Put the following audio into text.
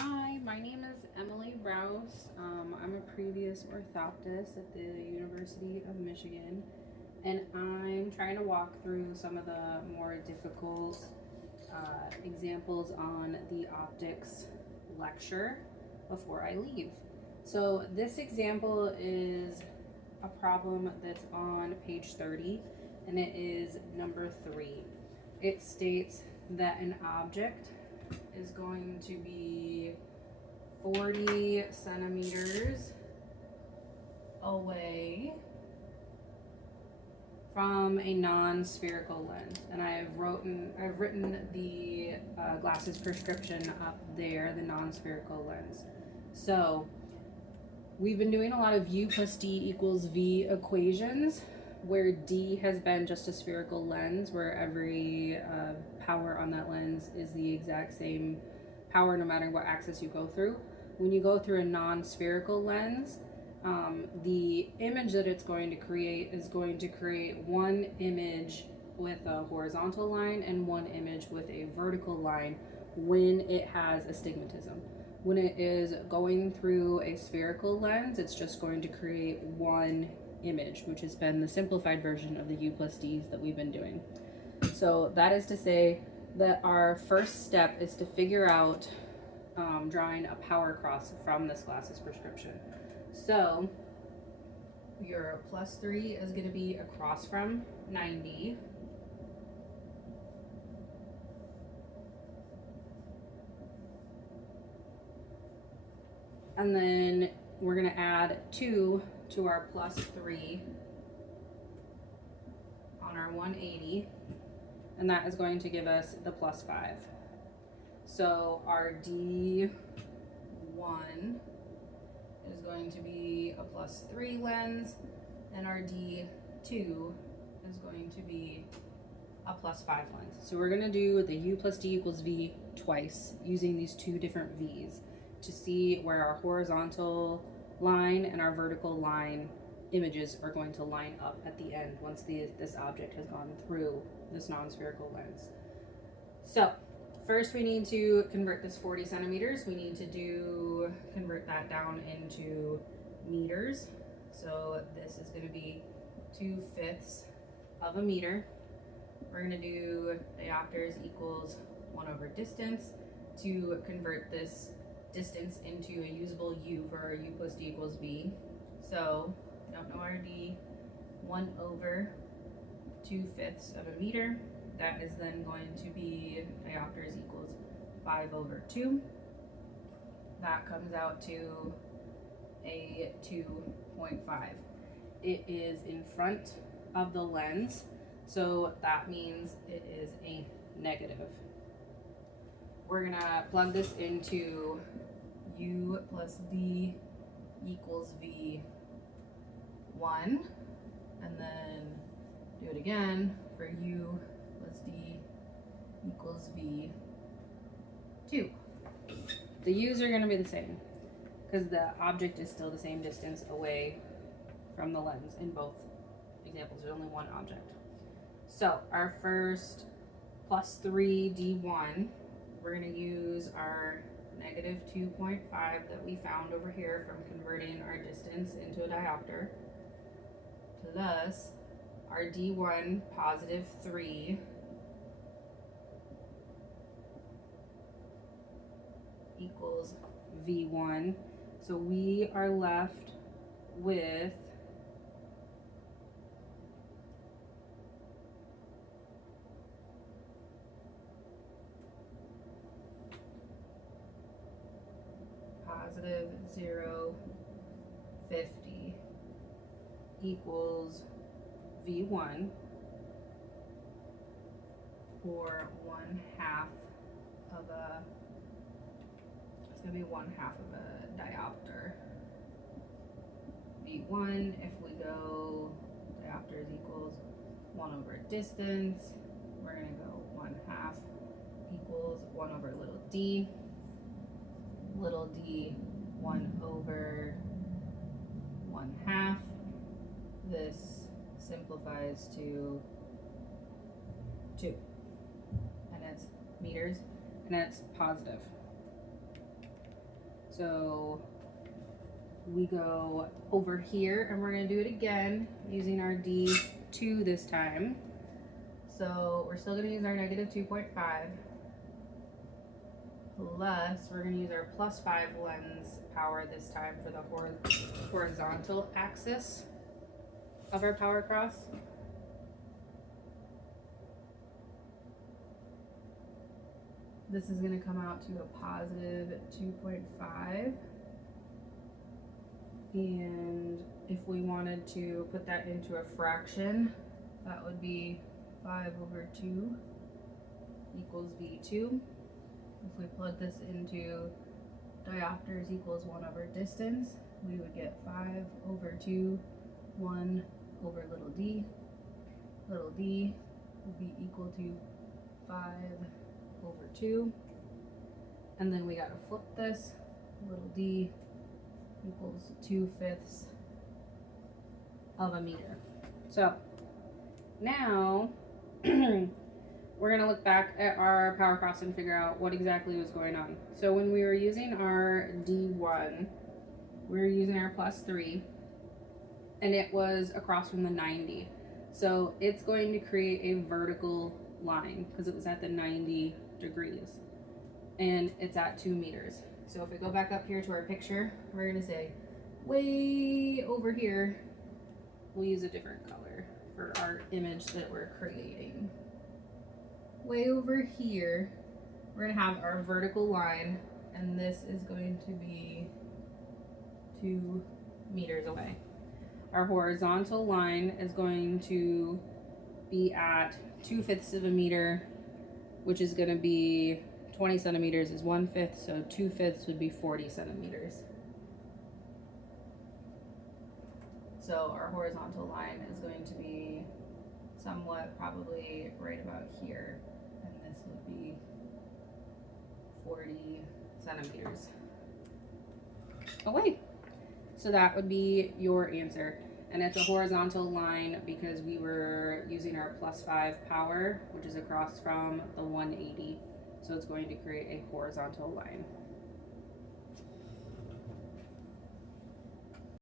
Hi, my name is Emily Rouse. I'm a previous orthoptist at the University of Michigan, and I'm trying to walk through some of the more difficult examples on the optics lecture before I leave. So, this example is a problem that's on page 30, and it is number 3. It states that an object is going to be 40 centimeters away from a non-spherical lens, and I've written the glasses prescription up there, the non-spherical lens. So we've been doing a lot of U plus D equals V equations, where D has been just a spherical lens, where every power on that lens is the exact same power no matter what axis you go through. When you go through a non-spherical lens, the image that it's going to create is going to create one image with a horizontal line and one image with a vertical line when it has astigmatism. When it is going through a spherical lens, it's just going to create one image, which has been the simplified version of the U plus D's that we've been doing. So that is to say that our first step is to figure out drawing a power cross from this glasses prescription. So your +3 is going to be across from 90. And then we're going to add 2 to our +3 on our 180. And that is going to give us the +5. So our D1 is going to be a +3 lens, and our D2 is going to be a +5 lens. So we're going to do the U plus D equals V twice using these two different V's to see where our horizontal line and our vertical line images are going to line up at the end once this object has gone through this non-spherical lens. So first we need to convert this 40 centimeters. We need to convert that down into meters. So this is going to be 2/5 of a meter. We're going to do diopters equals 1/distance to convert this distance into a usable U for our U plus D equals V. So don't know our D, 1/2/5 of a meter. That is then going to be diopters equals 5/2. That comes out to a 2.5. It is in front of the lens, so that means it is a negative. We're gonna plug this into U plus D equals V1, and then do it again for U plus D equals V2. The U's are gonna be the same because the object is still the same distance away from the lens in both examples. There's only one object. So our first +3 D1, we're going to use our -2.5 that we found over here from converting our distance into a diopter, plus our D1 +3 equals V1. So we are left with +0.50 equals V1, or 1/2 of a, it's going to be 1/2 of a diopter. V1, if we go diopters equals 1/distance, we're going to go 1/2 equals 1/d. Little d 1/1/2. This simplifies to 2, and it's meters, and it's positive. So we go over here and we're going to do it again using our D2 this time. So we're still going to use our negative 2.5 plus we're going to use our plus 5 lens power this time for the horizontal axis of our power cross. This is going to come out to a positive 2.5. And if we wanted to put that into a fraction, that would be 5 over 2 equals V2. If we plug this into diopters equals 1 over distance, we would get 5 over 2, 1 over little d. Little d would be equal to 5 over 2. And then we got to flip this. Little d equals 2/5 of a meter. So now we're going to look back at our power cross and figure out what exactly was going on. So when we were using our D1, we were using our plus 3, and it was across from the 90. So it's going to create a vertical line because it was at the 90 degrees, and it's at 2 meters. So if we go back up here to our picture, we're going to say way over here, we'll use a different color for our image that we're creating. Way over here, we're going to have our vertical line, and this is going to be 2 meters away. Our horizontal line is going to be at 2/5 of a meter, which is going to be 20 centimeters is 1/5, so 2/5 would be 40 centimeters. So our horizontal line is going to be somewhat probably right about here, and this would be 40 centimeters away. So that would be your answer. And it's a horizontal line because we were using our plus 5 power, which is across from the 180. So it's going to create a horizontal line.